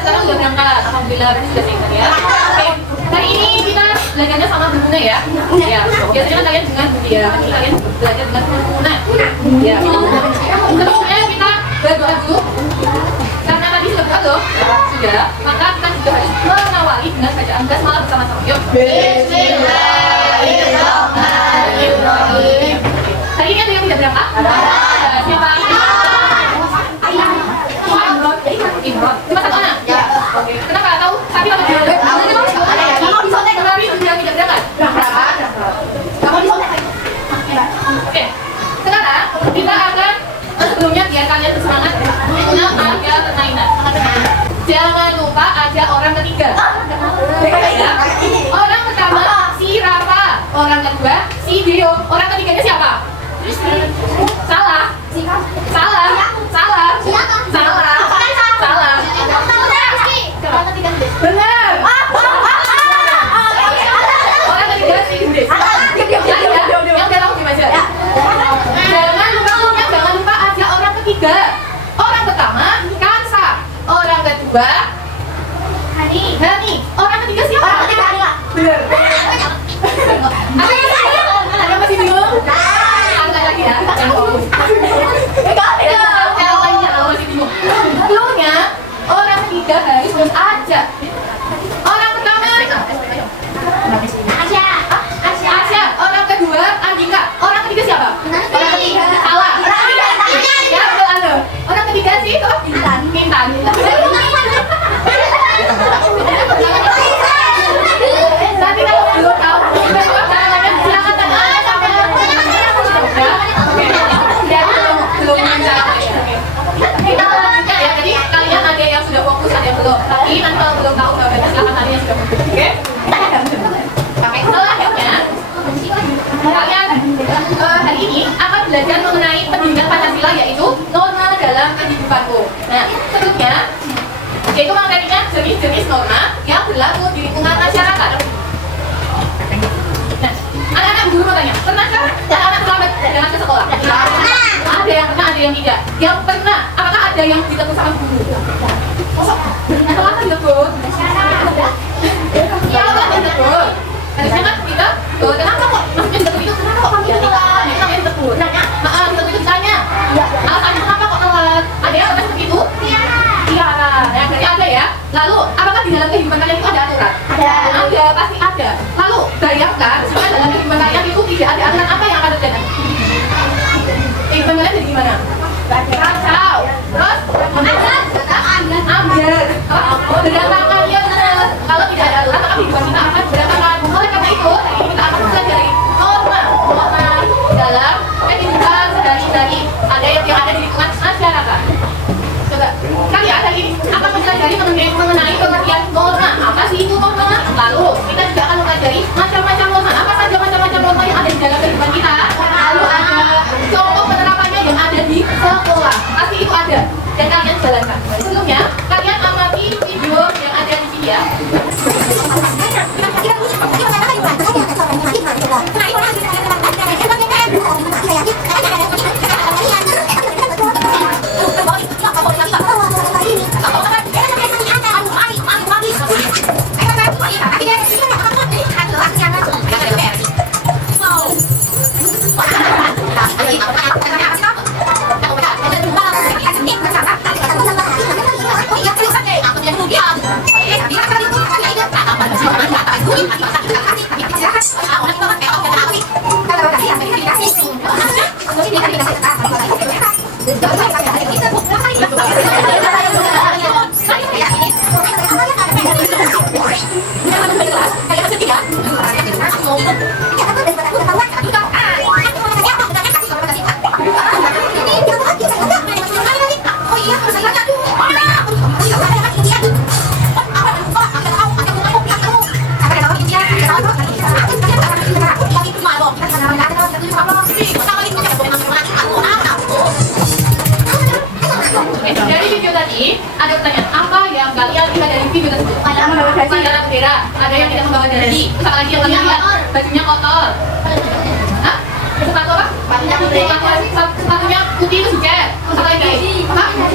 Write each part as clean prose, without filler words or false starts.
sekarang udah berangkat. Alhamdulillah berarti sudah sehat ya. Oke. Hari ini kita belajarnya sama berguna ya. Ya. Biasanya kan kalian dengan budi ya. Ini kalian belajar dengan berguna. Ya. Sebelumnya kita berdoa dulu. Karena tadi sudah berdoa loh. Sudah. Maka kita juga harus mengawali dengan bacaan basmalah bersama-sama. Yuk. Bismillahirrahmanirrahim. Hari ini ada yang tidak berangkat? Siapa? Imron. Cuma satu anak? Ya. Oke. Kenapa tahu? Tapi kamu tidak berangkat. Kamu disontek. Tapi yang tidak berangkat? Berangkat. Kamu disontek. Oke. Sekarang kita akan sebelumnya biar kalian bersemangat mengenal ada permainan. Jangan lupa ada orang ketiga. Ya. Orang pertama si Rafa. Orang kedua si Dio. Orang ketiganya siapa? Salah. Salah. Salah. Salah. Salah. Benar. Orang ketiga si Inggris. Yang dia tahu gimana? Jangan lupa ada orang ketiga. Orang pertama Kansa. Orang kedua Hani. Orang ketiga siapa? Orang ketiga Hani. Benar. Ada masih bingung? Angkat lagi ya. Belumnya orang ketiga guys belum aja. Orang pertama Asya. Orang kedua Andika. Orang ketiga siapa? Orang ketiga salah. Ya betul Anda. Orang ketiga sih itu Intan. Tapi kalau belum tahu silakan tanya sampai belum menjawab. Kita lanjutkan ya. Jadi kalian ada yang sudah fokus, ada yang belum. Tapi nanti kalau belum tahu jawabannya silakan tanya yang sudah fokus. Oke? Selanjutnya kalian hari ini akan belajar mengenai pendidikan Pancasila, yaitu norma dalam kehidupanku. Nah, sebelumnya yaitu materinya jenis-jenis norma yang berlaku di lingkungan masyarakat. Nah, anak-anak guru mau tanya, pernahkah anak terlambat datang ke sekolah? Ada yang pernah, ada yang tidak. Yang pernah, apakah ada yang ditegur sama guru? Kosong. Atau apa ditegur? Kalau nggak ditegur, harusnya kan kita, kenapa kok maksudnya ditegur itu? Kenapa kok kamu telat? Itu namanya ditegur. Maaf, ditegur itu ditanya. Alasannya kenapa kok telat? Ada yang pernah seperti itu? Iya. Yang berarti ada ya. Lalu, apakah di dalam kehidupan kalian itu ada aturan? Ada, pasti ada. Lalu, bayangkan jika dalam kehidupan kalian itu tidak ada aturan, apa yang akan terjadi? Kehidupan kalian jadi gimana? Kacau. Terus, ambil. Berantakan ya. Kalau tidak ada aturan, maka kehidupan kita akan berantakan. Oleh karena itu, hari ini kita akan mempelajari norma dalam kehidupan sehari-hari. Ada yang ada di lingkungan masyarakat. Coba, kalian hari ini akan mempelajari mengenai pengertian norma. Apa sih itu norma? Lalu, kita juga akan mempelajari macam-macam norma. Apa saja macam-macam norma yang ada di dalam kehidupan kita? Lalu ada contoh penerapannya yang ada di sekolah. Pasti itu ada dan kalian jalankan. Sebelumnya, kalian amati video yang ada di sini ya. Dari video tadi ada pertanyaan, apa yang kalian lihat dari video tersebut? Ada bendera, ada yang tidak membawa dasi, terus apa lagi yang kalian lihat? Bajunya kotor. Hah? Sepatu apa? Sepatunya putih itu suket. Terus apa lagi?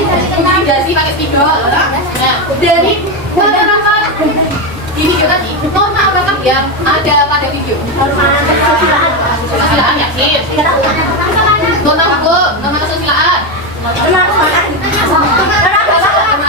intimidasi pakai spidol. Nah, dari penerapan di video tadi, norma apakah yang ada pada video? Kesusilaan, yakin? Norma hukum, norma kesusilaan. Norma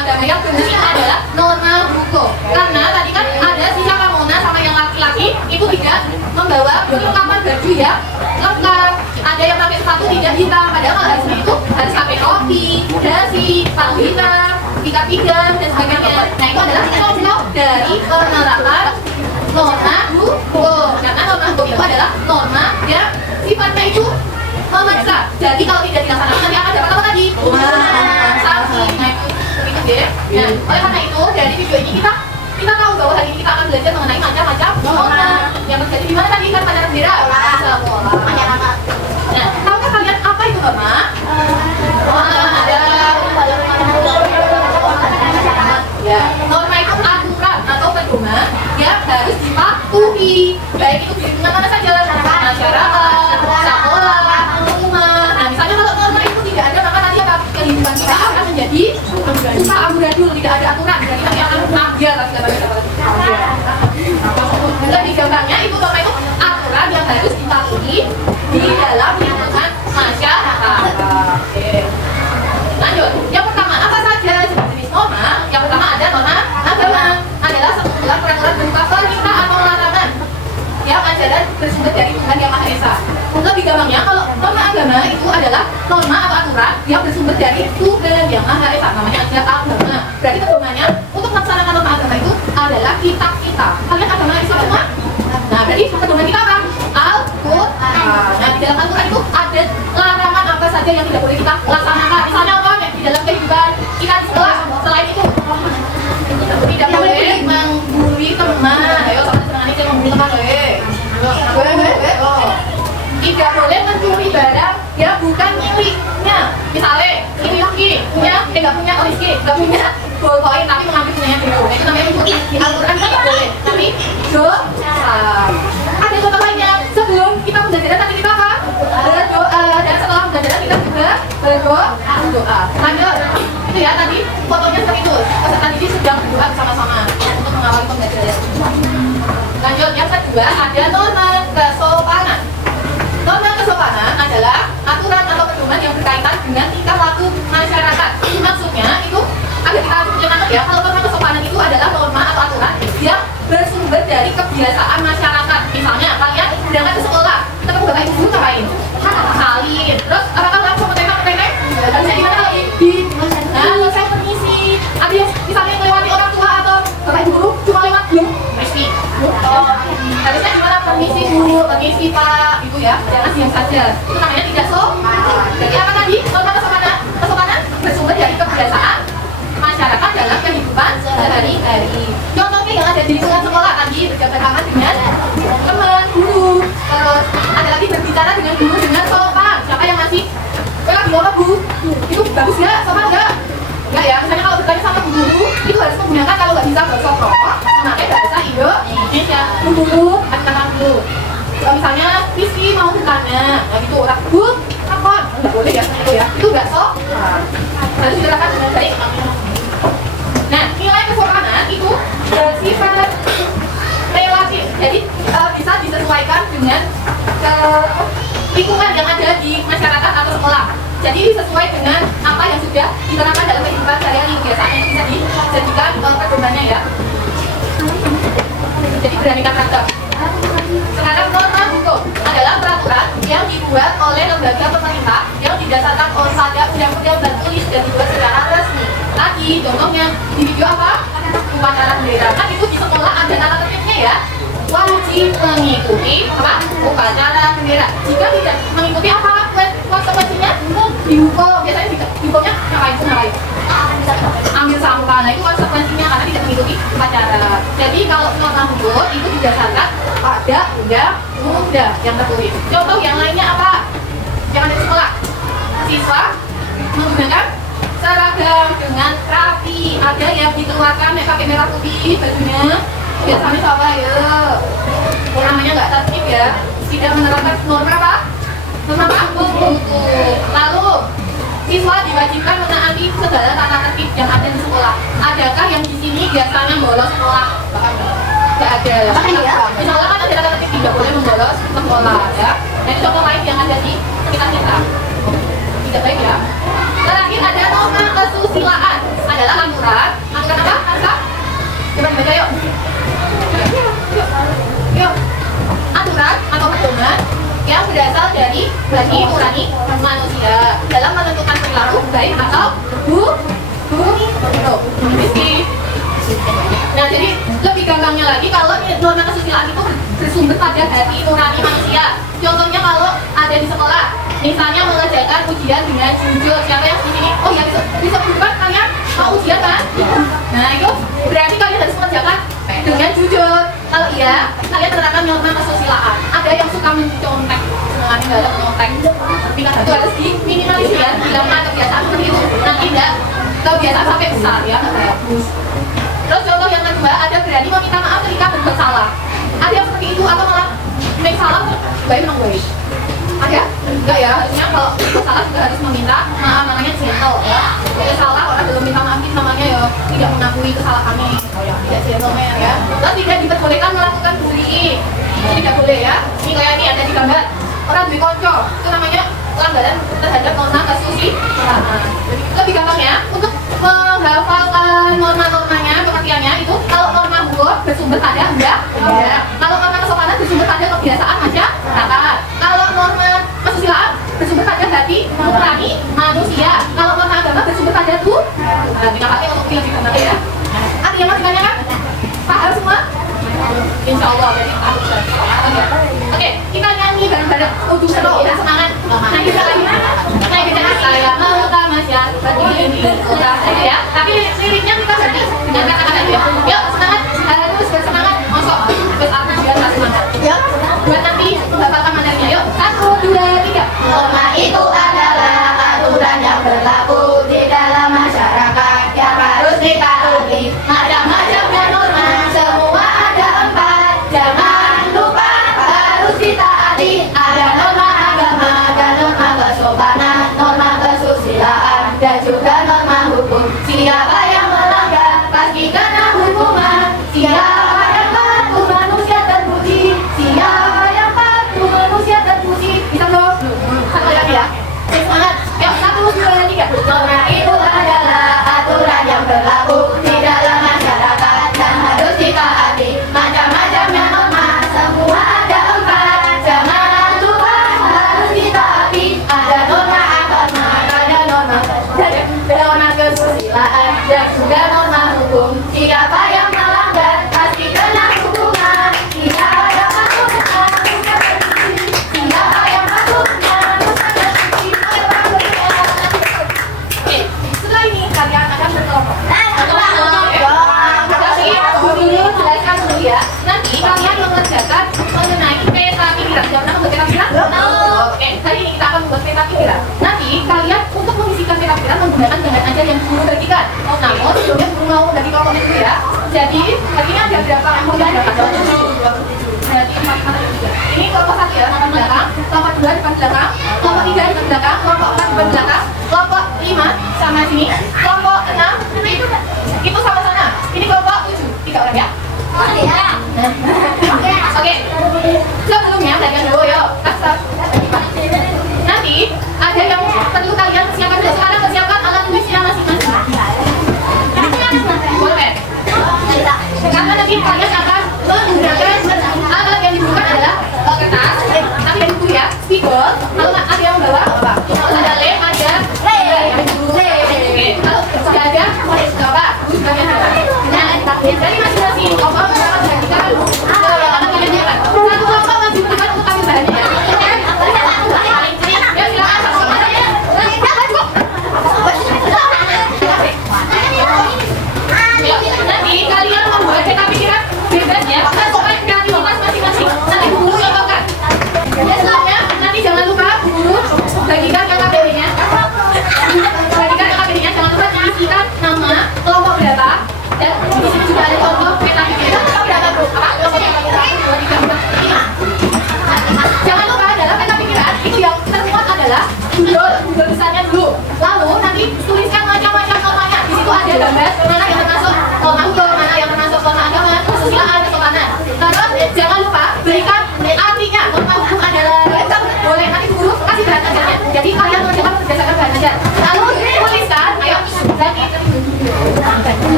agama yang benar adalah norma hukum. Karena tadi kan ada sisa Mona sama yang laki-laki itu tidak membawa perlengkapan baju ya lengkap. Ada yang pakai sepatu tidak hitam, padahal kalau hari Senin itu harus pakai topi, dasi, sepatu hitam, ikat pinggang dan sebagainya. Nah itu adalah contoh dari penerapan norma hukum. Karena norma hukum itu adalah norma yang sifatnya itu memaksa. Jadi kalau tidak dilaksanakan nanti akan dapat apa tadi? Sanksi. Nah itu deh. Nah oleh karena itu dari video ini kita tahu bahwa hari ini kita akan belajar mengenai macam-macam norma yang terjadi di mana tadi kan pada bendera sekolah. Nah, tahukah kalian apa itu norma? Ya, norma itu aturan atau pedoman yang harus dipatuhi, baik itu di lingkungan mana saja, masyarakat, sekolah, rumah. Nah, misalnya kalau norma itu tidak ada, maka nanti apa? Kehidupan kita akan menjadi susah amburadul, tidak ada aturan, jadi nanti akan ambiar dan segala macam. Lebih gampangnya itu norma itu aturan yang harus dipatuhi di dalam lingkungan masyarakat. Oke. Lanjut. Yang pertama, apa saja jenis norma? Yang pertama ada norma agama, adalah sekumpulan peraturan berupa perintah atau larangan yang ajaran bersumber dari Tuhan Yang Maha Esa. Lebih gampangnya, kalau norma agama itu adalah norma atau aturan yang bersumber dari Tuhan Yang Maha Esa, namanya aja agama. Berarti pedomannya untuk melaksanakan norma agama itu adalah kitab kita. Kalian agama Islam semua? Nah, berarti pedoman kita apa? Al-Quran. Nah, di dalam Al-Quran itu ada larangan apa saja yang tidak boleh kita laksanakan. Misalnya apa? Di dalam kehidupan kita di sekolah. Selain itu, tidak boleh menggurui teman. Ayo, sama senang ini saya menggurui teman. Tidak boleh mencuri barang yang bukan miliknya. Misalnya, ini laki punya, nggak punya Rizky, nggak punya ballpoint, tapi mengambil punyanya dulu. Nah, itu namanya mencuri. Di Al-Quran tidak boleh, tapi dosa. Ada contoh lainnya. Sebelum kita pembelajaran tadi kita apa? Berdoa. Dan setelah pembelajaran kita juga berdoa. Lanjut. Itu ya tadi fotonya seperti itu. Peserta didik sedang berdoa bersama-sama untuk mengawali pembelajaran. Lanjut. Yang kedua ada norma kesopanan. Norma kesopanan adalah aturan atau pedoman yang berkaitan dengan tingkah laku masyarakat. Maksudnya itu ada kita nangkep ya. Kalau norma kesopanan itu adalah norma atau aturan yang bersumber dari kebiasaan masyarakat. Misalnya kalian berangkat ke sekolah, ketemu bapak ibu ngapain? Salin. Terus apakah langsung menembak pendek? Harusnya gimana lagi? Nah, saya permisi. Habis misalnya melewati orang tua atau bapak ibu guru cuma lewat belum? Permisi. Harusnya gimana? Permisi bu, permisi pak, gitu ya. Jangan diam saja. Itu namanya tidak sopan. Jadi apa tadi? Norma kesopanan. Kesopanan bersumber dari kebiasaan masyarakat dalam kehidupan sehari-hari. Contohnya yang ada di lingkungan sekolah tadi berjabat tangan dengan teman, guru. Terus ada lagi berbicara dengan guru dengan sopan. Siapa yang masih? Lagi ngomong bu, itu bagus nggak? Sopan nggak? Enggak ya. Misalnya kalau bertanya sama bu guru, itu harus menggunakan kalau nggak bisa bahasa pokok, memakai bahasa Indonesia. Bu guru, anak dulu. Misalnya Rizky mau bertanya, nah gitu orang bu, apa? Nggak boleh ya, itu ya. Itu nggak sopan. Harus diterapkan dengan baik. Nah, nilai kesopanan itu bersifat relatif, jadi bisa disesuaikan dengan lingkungan yang ada di masyarakat atau sekolah. Jadi sesuai dengan apa yang sudah diterapkan dalam kehidupan sehari-hari. Biasanya bisa dijadikan pedomannya ya. Jadi beranikan ragam. Sekarang norma hukum adalah peraturan yang dibuat oleh lembaga pemerintah yang didasarkan pada undang-undang tertulis dan dibuat secara resmi. Lagi contohnya di video apa? Upacara bendera. Kan itu di sekolah ada tata tertibnya ya. Wajib mengikuti apa? Upacara bendera. Jika tidak mengikuti apa? Konsekuensinya dihukum. Biasanya dihukumnya ngapain? Ambil sampah. Nah itu konsekuensinya karena tidak mengikuti upacara. Jadi kalau norma hukum itu didasarkan pada undang-undang yang tertulis. Contoh yang lainnya apa? Yang ada di sekolah. Siswa menggunakan seragam dengan rapi. Ada yang dikeluarkan pakai merah putih bajunya. Biasanya coba ya. Namanya nggak tertib ya. Tidak menerapkan norma apa? Norma apa? Lalu Siswa diwajibkan menaati segala tata tertib yang ada di sekolah. Adakah yang di sini biasanya bolos sekolah? Tidak ada. Misalnya kan ada tata tertib tidak boleh membolos sekolah, ya. Dan contoh lain yang ada di sekitar kita. Tidak baik ya. Terakhir ada norma kesusilaan. Adalah aturan apa? Angka? Coba dibaca yuk. Yuk. Aturan atau pedoman yang berasal dari bagi nurani manusia dalam menentukan perilaku baik atau buruk. Nah, jadi lebih gampangnya lagi kalau norma kesusilaan itu bersumber pada hati nurani manusia. Contohnya kalau ada di sekolah, misalnya mengerjakan ujian dengan jujur. Siapa yang di sini? Oh ya, bisa bukan kalian mau ujian kan? Nah, itu berarti kalian harus mengerjakan dengan jujur. Kalau iya, kalian terapkan norma kesusilaan. Ada yang suka mencontek, senangannya nggak ada mencontek. Tingkat itu harus diminimalisir ya, hilangkan kebiasaan seperti itu. Nanti tidak kebiasaan sampai besar ya, nggak bagus. Terus contoh yang kedua, ada berani meminta maaf ketika berbuat salah. Ada yang seperti itu atau malah make salah, baik memang baik. Ada? Enggak ya, harusnya kalau salah juga harus meminta maaf, namanya gentle ya. Kalau salah, orang belum minta maaf, namanya ya tidak mengakui kesalahannya. Oh ya, tidak gentleman ya. Terus tidak diperbolehkan melakukan bullying. Tidak boleh ya. Ini kayak ini ada di gambar. Orang duit konco, itu namanya pelanggaran terhadap norma kesusilaan. Lebih gampang ya, untuk menghafalkan norma-normanya, pengertiannya itu kalau norma hukum bersumber pada enggak. Kalau norma kesopanan bersumber pada kebiasaan masyarakat. Kalau norma kesusilaan bersumber pada hati nurani manusia. Kalau norma agama bersumber pada Tuhan. Nah, kita pakai untuk lebih gampang ya. Artinya masih banyak kan? Paham semua? Insya Allah. Oke, kita nyanyi bareng-bareng. Untuk seru dan semangat. Nah, kita lagi. Nah, kita saya melukar masyarakat ini. Ya, tapi liriknya kita ganti dengan kata-kata ya. Yuk, semangat. Harus bersemangat. Masuk. Terus aku juga semangat. Yuk, buat nanti menghafalkan materinya. Yuk, 1, 2, 3. Norma itu adalah aturan yang berlaku di dalam masyarakat yang harus ditaati. Macam-macamnya norma, semua ada 4. Jangan lupa harus ditaati. Ada norma agama dan norma kesopanan, norma kesusilaan, dan juga norma hukum. Siapa yang melanggar pasti kena hukuman. Siapa yang patuh manusia terpuji. Siapa yang patuh manusia terpuji. Bisa dong? Satu lagi ya. Semangat. Yuk, 1, 2, 3. Norma itu adalah aturan yang berlaku di dalam masyarakat yang harus ditaati. Macam-macamnya norma, semua ada 4. Jangan lupa harus ditaati. Ada norma agama, ada norma kesusilaan, dan juga norma hukum. Siapa yang melanggar pasti kena hukuman. Siapa yang patuh manusia terpuji. Siapa yang patuh manusia terpuji. Oke, setelah ini kalian akan berkelompok. Dulu jelaskan dulu ya. Nanti kalian mengerjakan mengenai peta pikiran. Jangan membuat peta pikiran. Oke, hari ini kita akan membuat peta pikiran. Nanti kalian untuk mengisikan peta pikiran menggunakan bahan ajar yang guru bagikan. Namun sebelumnya guru mau dari kelompoknya dulu ya. Jadi hari ini ada berapa? Jadi 4 mata juga. Ini kelompok 1 ya, depan belakang. Kelompok 2 depan belakang. Kelompok 3 depan belakang. Kelompok 4 depan belakang. Kelompok 5 sama sini. Kelompok 6 itu sama sana. Ini kelompok 7, 3 orang ya. Oke. Sebelumnya belajar dulu yuk. Nanti ada yang perlu kalian siapkan dulu. Sekarang persiapkan alat tulisnya masing-masing. Boleh. Karena nanti kalian akan menggunakan alat yang dibutuhkan adalah kertas, tapi dari buku ya, spidol. Kalau ada yang bawa, ada lem, ada. Kalau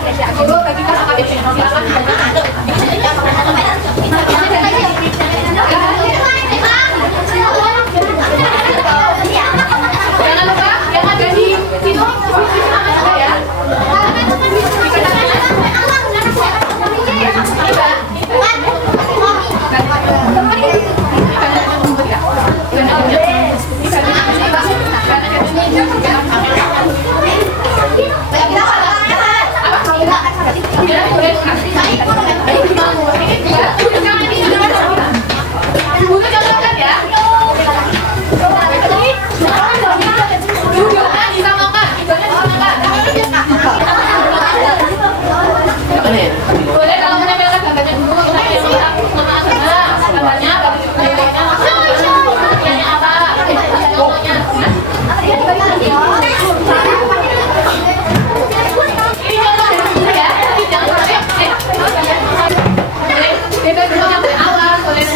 Ibu bagi kakak KBP. Silakan. Jangan lupa yang ada di situ ya. Boleh kalau menempelkan gambarnya dulu untuk yang lihat nama agama, gambarnya apa? Ini contoh ya, jangan bebas dulu yang dari awal, boleh.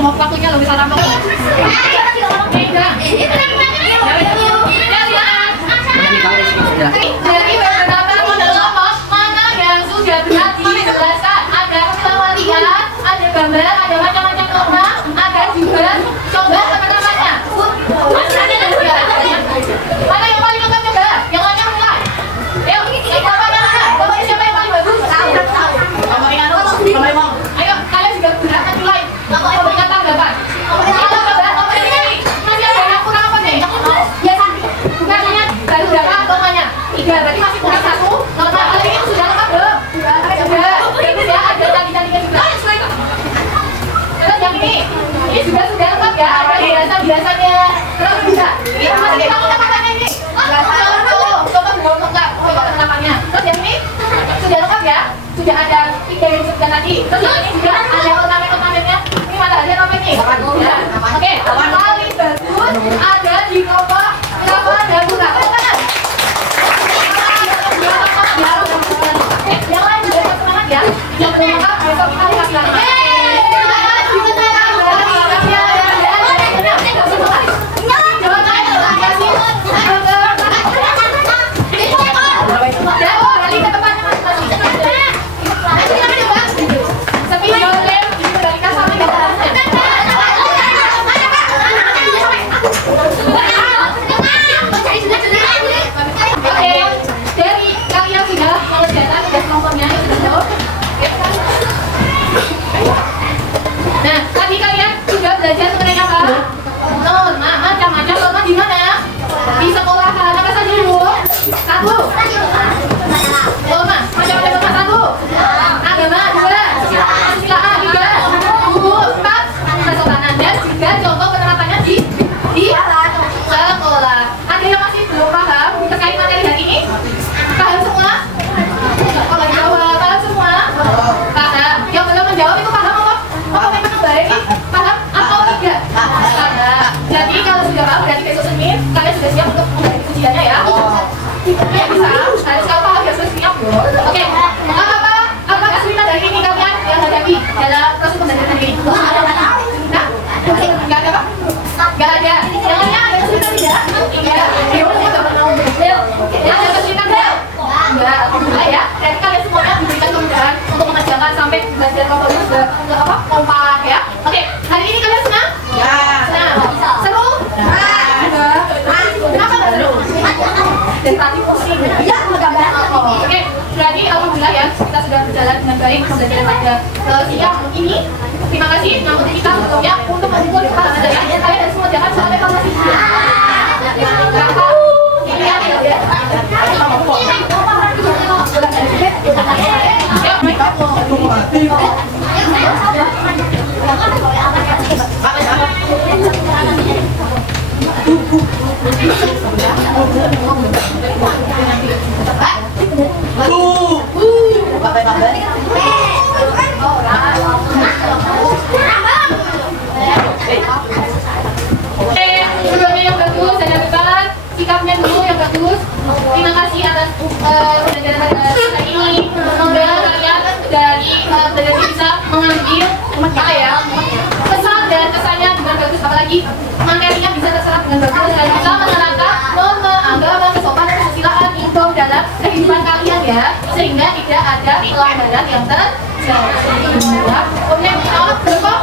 Waktunya lo bisa rampung. Jadi beberapa model kelompok mana yang sudah berhasil dijelaskan. Ada keselamatan, ada gambar, ada macam-macam norma, ada juga coba penerapannya. Mana yang paling lengkap coba? Yang lainnya mulai. Yuk, siapa yang mana? Siapa yang paling bagus? Ini juga sudah lengkap ya, ada biasa-biasanya. Terus juga, ini masih lengkap-lengkapannya ini. Coba belum lengkap, coba kelengkapannya. Terus yang ini sudah lengkap ya, sudah ada 3 yang disebutkan tadi. Terus yang ini juga ada ornamen-ornamennya. Ini mana ada ornamen nih? Ya. Oke, paling bagus ada di kelompok Rafa dan Bunga. Yang lain juga semangat ya. Yang belum lengkap besok kita lihat lagi. Nah, tadi kalian sudah belajar mengenai apa? Norma, macam-macam norma di mana? Di sekolahan, apa saja dulu? 1. Norma, macam-macam norma 1. Agama 2. Kesusilaan 3. Buku 4. Kesopanan dan juga contoh penerapannya di sekolah. Ada yang masih belum paham terkait materi hari ini? Paham semua? Kalau jawab, paham semua? Paham. Yang belum menjawab itu paham apa? Apa memang baik? Paham atau tidak? Paham. Jadi kalau sudah paham berarti besok Senin kalian sudah siap untuk menghadapi ujiannya ya? Ya bisa. Harus kalau paham ya sudah siap loh. Oke. Apa kesulitan dari ini kalian yang hadapi dalam proses pembelajaran ini? Nah, nggak ada Pak? Nggak ada. Yang lainnya ada kesulitan tidak? Tidak. Ada kesulitan tidak? Enggak. Alhamdulillah ya. Jadi kalian semuanya diberikan kemudahan untuk mengerjakan sampai belajar kelompoknya sudah apa? Kompak ya. Oke. Hari ini kalian senang? Ya. Senang. Seru? Enggak. Kenapa nggak seru? Dari tadi pusing. Ya, oke. Berarti alhamdulillah ya kita sudah berjalan dengan baik pembelajaran pada siang ini. Terima kasih. Nah, untuk kita sebetulnya untuk mengukur kepala ya. Kalian semua jangan sampai evaluasi. Sebelumnya yang bagus dan yang dekat, sikapnya dulu yang bagus. Terima kasih atas pembelajaran hari ini. Semoga kalian dari belajar bisa mengambil apa ya pesan dan kesannya dengan bagus, apalagi materinya bisa terserap dengan bagus dan bisa menerapkan norma agama, kesopanan, kesusilaan itu dalam kehidupan kalian ya, sehingga tidak ada pelanggaran yang terjadi. Kemudian kita berdoa